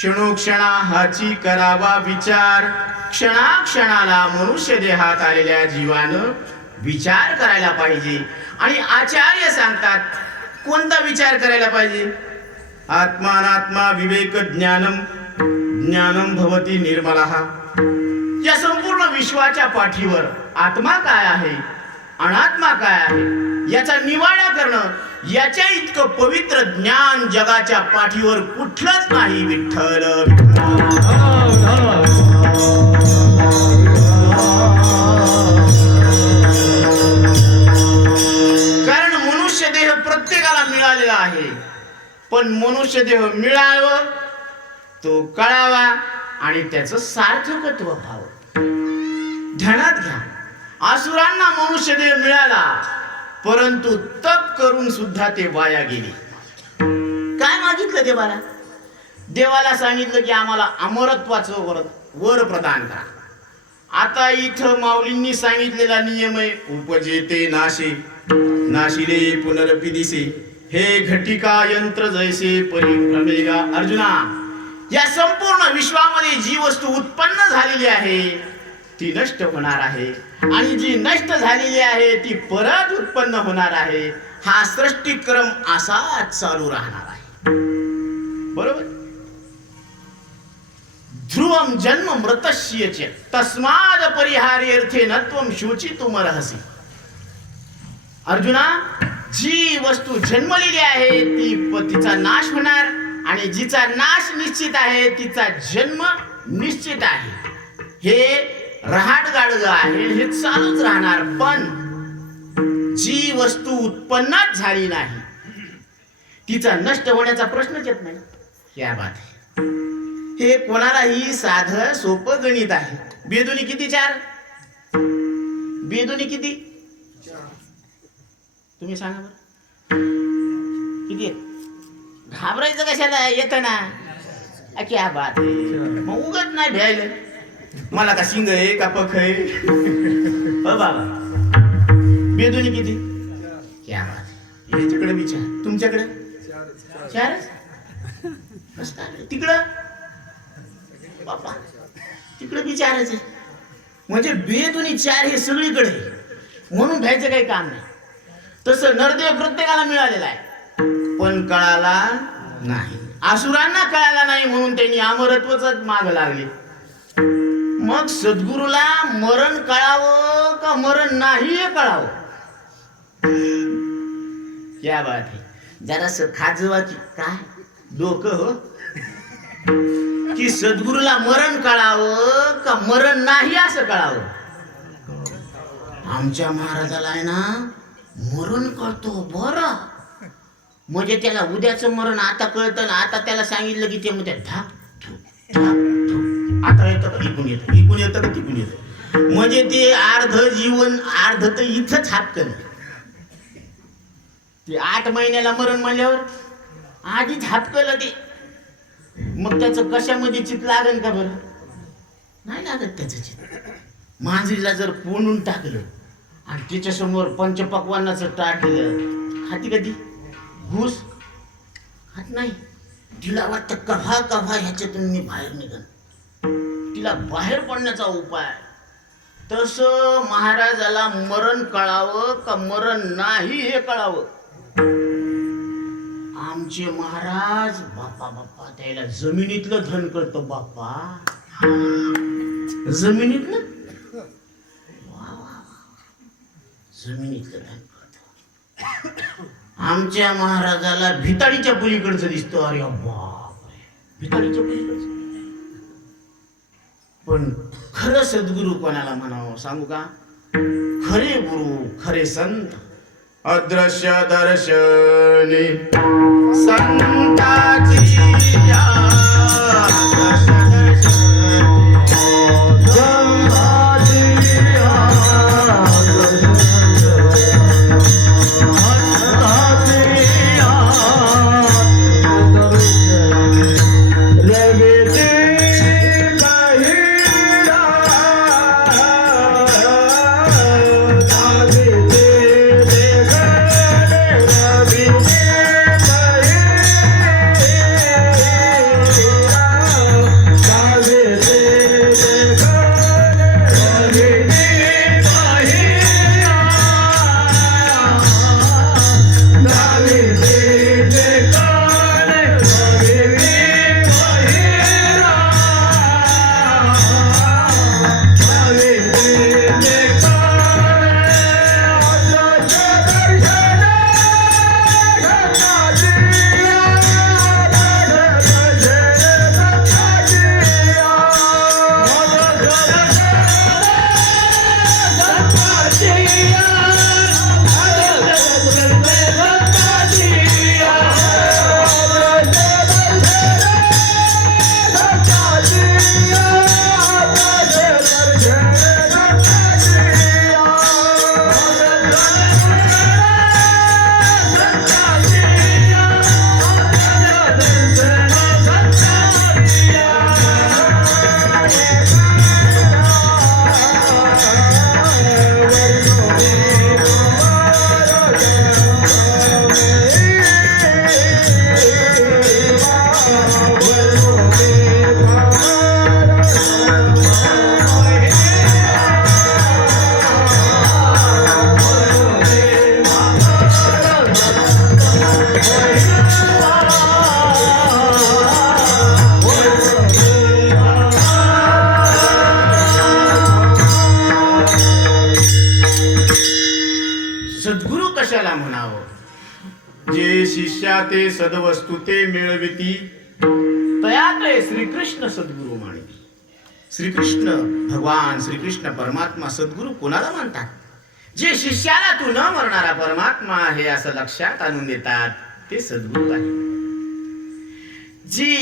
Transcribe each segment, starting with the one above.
क्षणोक्षणा हाची करावा विचार. क्षणाक्षणाला मनुष्य देहात आलेल्या जीवानं विचार करायला पाहिजे. आणि आचार्य सांगतात कोणता विचार करायला पाहिजे? आत्मानात्मा विवेक ज्ञानम ज्ञानम भवती निर्मला. या संपूर्ण विश्वाच्या पाठीवर आत्मा काय आहे? अनात्मा काय आहे? याचा निवाडा करणं याच्या इतकं पवित्र ज्ञान जगाच्या पाठीवर कुठलंच नाही विठ्ठल कारण मनुष्य देह प्रत्येकाला मिळालेला आहे. पण मनुष्य देह मिळावं तो कळावा आणि त्याचं सार्थकत्व व्हावं. ध्यानात घ्या. असुरांना मनुष्य देह मिळाला परंतु तप करून सुद्धा ते वाया गेले. काय मागितलं देवाला? देवाला सांगितलं की आम्हाला अमरत्वाचं वर वर प्रदान करा. आता इथं माऊलींनी सांगितलेला नियम आहे उपजेते नाशे नाशिले पुनरपि दिसे. हे घटिका यंत्र जैसे परिभ्रमेगा अर्जुना या संपूर्ण विश्वामध्ये जी वस्तू उत्पन्न झालेली आहे ती नष्ट होणार आहे. आणि जी नष्ट झालेली आहे ती परत उत्पन्न होणार आहे. हा सृष्टीक्रम असाच चालू राहणार आहे. बरोबर? ध्रुवम जन्म मृतस्यचे तस्माद परिहार्यर्थे न त्वम शोचितुम रहसी. अर्जुना जी वस्तू जन्मलेली आहे ती तिचा नाश होणार. आणि जिचा नाश निश्चित आहे तिचा जन्म निश्चित आहे. हे रहाट गाडग आहे हे चालूच राहणार पण जी वस्तू उत्पन्नात झाली नाही तिचा नष्ट होण्याचा प्रश्नच येत नाही. या बात हे कोणालाही साधं सोपं गणित आहे. बेदुनी किती चार? बेदुनी किती? तुम्ही सांगा बरं. किती? घाबरायचं कशाला? येतं ना. अ, क्या बात मग उगत नाही भ्यायला. मला का शिंग आहे का पख आहे? हो बाबा. बेदुनी किती? क्या बात याच्याकडे विचार तुमच्याकडे? चारच? तिकडं? बापा तिकडे बी चारच आहे. म्हणजे बेदुनी चार हे सगळीकडे. म्हणून घ्यायचं काही काम नाही. तसं नरदेव प्रत्येकाला मिळालेला आहे. पण कळाला नाही. आसुरांना कळाला नाही म्हणून त्यांनी अमरत्वच माग लागले. मग सद्गुरूला मरण कळावं का मरण नाही हे कळावं? क्या बात आहे जरास खाजवाची काय? डोक हो? की सद्गुरूला मरण कळावं का मरण नाही असं कळावं? आमच्या महाराजाला आहे ना मरण कळतो बर. म्हणजे त्याला उद्याचं मरण आता कळतं ना आता त्याला सांगितलं की ते म्हणजे धाक धाक आता येतं का इकून येतं? इकून येतं का तिकून येतं? म्हणजे ते अर्ध जीवन अर्ध तर इथंच हापकन. ते आठ महिन्याला मरण म्हणल्यावर आधीच हापकलं ते. मग त्याचं कशामध्ये चित लागेल का बरं? नाही लागत त्याचं चित. मांजरीला जर कोंडून टाकलं आणि तिच्यासमोर पंचपक्वानाचं टाकलं खाती कधी घुस? खात नाही. तिला वाटतं कव्हा कव्हा ह्याच्यातून मी बाहेर निघन. तिला बाहेर पडण्याचा उपाय. तसं महाराजाला मरण कळावं का मरण नाही हे कळावं? आमचे महाराज बाप्पा बाप्पा त्याला जमिनीतलं धन करतो बाप्पा. जमिनीतलं? जमिनीतलं धन कळतं. आमच्या महाराजाला भिताडीच्या पलीकडचं दिसतं. अरे बाप भिताडीच्या पलीकडचं? पण खरं सद्गुरू कोणाला म्हणावं? सांगू का? खरे गुरु खरे संत. अदृश्य दर्शने. संताची ते सदवस्तू ते मिळविती. तयातले श्रीकृष्ण सद्गुरु माने. श्रीकृष्ण भगवान श्रीकृष्ण परमात्मा सद्गुरु कोणाला मानतात? जे शिष्याला तू न मरणारा परमात्मा आहे असं लक्षात आणून देतात ते सद्गुरु आहे जी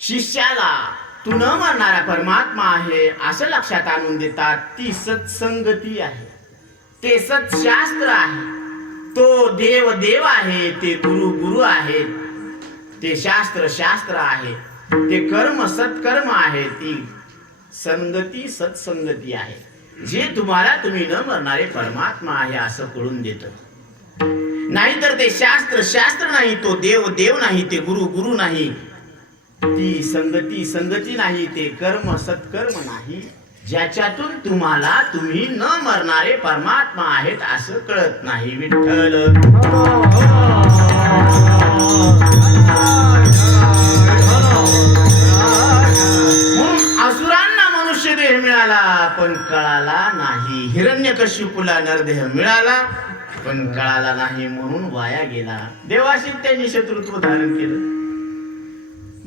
शिष्याला तू न मरणारा परमात्मा आहे असं लक्षात आणून देतात ती सत्संगती आहे. ते सत्शास्त्र आहे. तो देव देव आहे ते गुरु गुरु आहेत ते शास्त्र शास्त्र आहे ते कर्म सत्कर्म आहे ती संगती सत्संगती आहे. जे तुम्हाला तुम्ही न मरणारे परमात्मा आहे असं कळून देत. नाहीतर ते शास्त्र शास्त्र नाही तो देव देव नाही ते गुरु गुरु नाही. ती संगती संगती नाही ते कर्म सत्कर्म नाही. ज्याच्यातून तुम्हाला तुम्ही न मरणारे परमात्मा आहेत असं कळत नाही विठ्ठल. म्हणून असुरांना मनुष्य देह मिळाला पण कळाला नाही. हिरण्यकश्यपूला नरदेह मिळाला पण कळाला नाही म्हणून वाया गेला. देवाशी त्यांनी शत्रुत्व धारण केलं.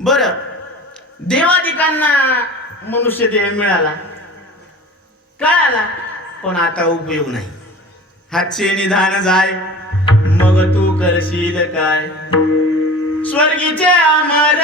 बर. देवादिकांना मनुष्य देह मिळाला. कळाला? पण आता उपयोग नाही. हातचे निधान जाय मग तू करशील काय? स्वर्गीचे अमर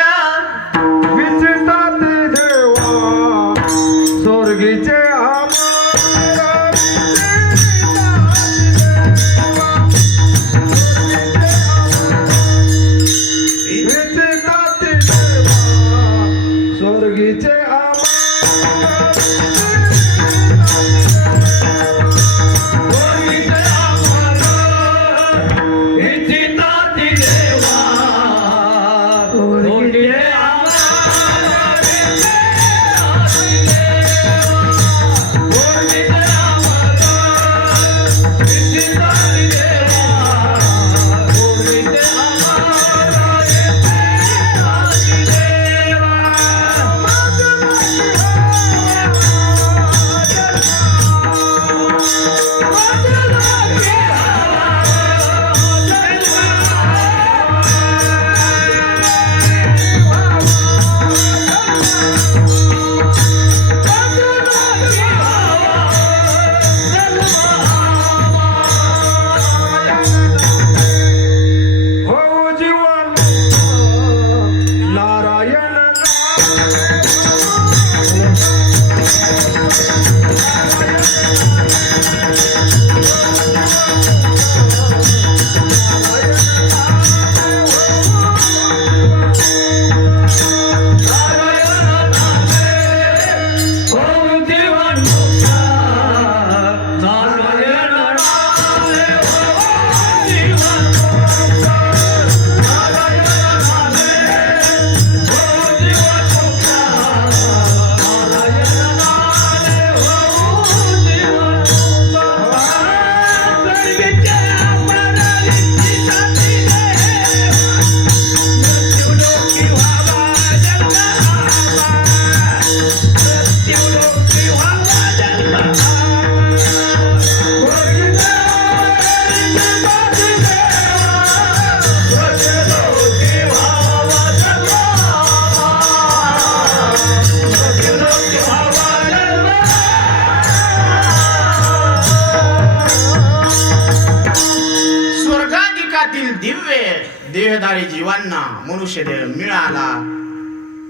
देहधारी जीवांना मनुष्य देह मिळाला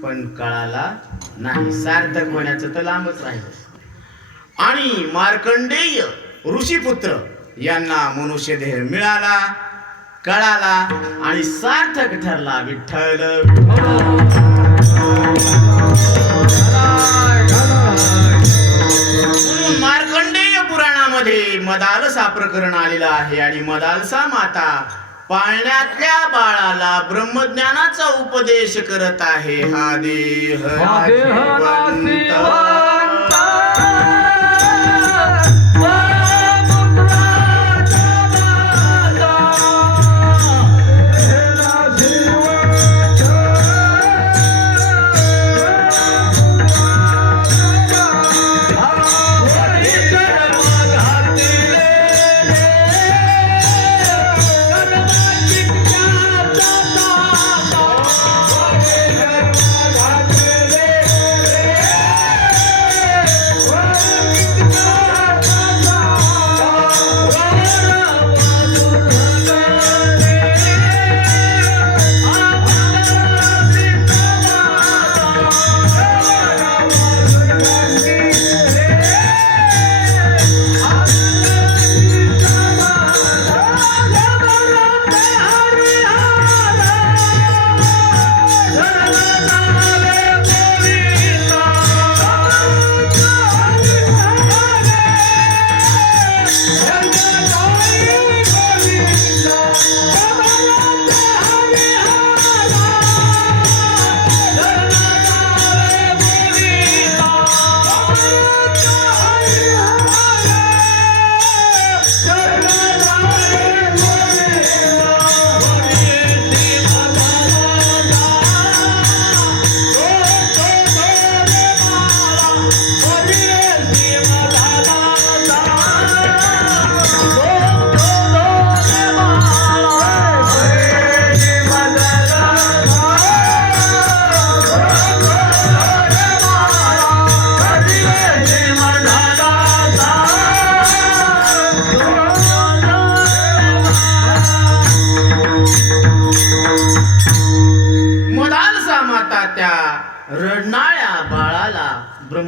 पण कळाला नाही. सार्थक होण्याचं तर लांबच राहिलं. आणि मार्कंडेय ऋषीपुत्र यांना मनुष्य देह मिळाला कळाला आणि सार्थक ठरला विठ्ठल. म्हणून मार्कंडेय पुराणामध्ये मदालसा प्रकरण आलेलं आहे आणि मदालसा माता पाळण्यातल्या बाळाला ब्रह्मज्ञानाचा उपदेश करत आहे हा देह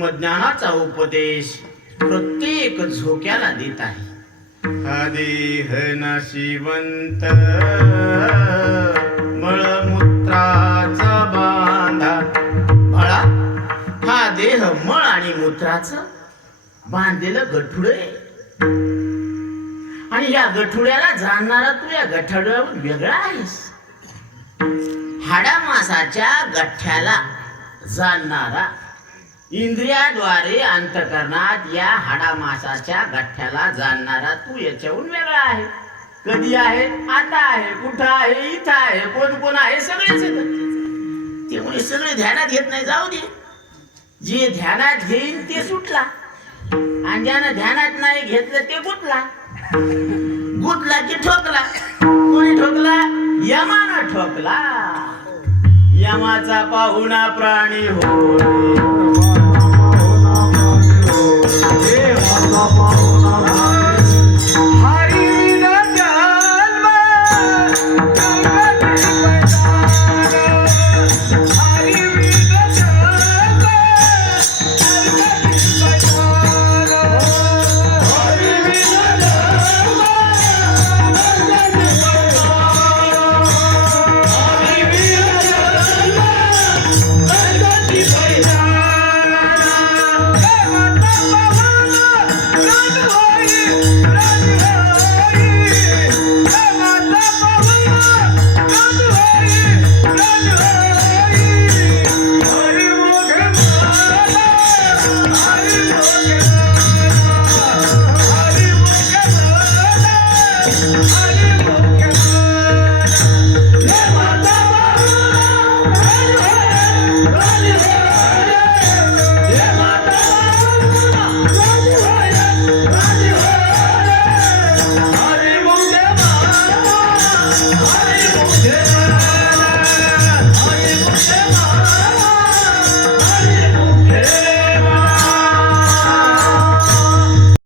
ब्रह्मज्ञानाचा उपदेश प्रत्येक झोक्याला देत आहे. हा देह नाशिवंत मळमूत्राचा बांधा. बाळा हा देह मळ आणि मूत्राचं बांधलेलं गठुड आहे. आणि या गठुड्याला जाणणारा तू या गठाड्यावर वेगळा आहेस. हाडामासाच्या गठ्ठ्याला जाणणारा इंद्रियाद्वारे अंतकरणात या हाडामासाच्या गठ्ठ्याला जाणणारा तू याच्याहून वेगळा आहे. कधी आहे? आता आहे. कुठं आहे? इथं आहे. कोण कोण आहे? सगळेच आहेत. त्यामुळे सगळे ध्यानात घेत नाही. जाऊ दे. जे ध्यानात घेईन ते सुटला. आणि ज्यानं ध्यानात नाही घेतलं ते गुतला गुतला की ठोकला. कोणी ठोकला? यमानं ठोकला. यमाचा पाहुणा प्राणी हो mama.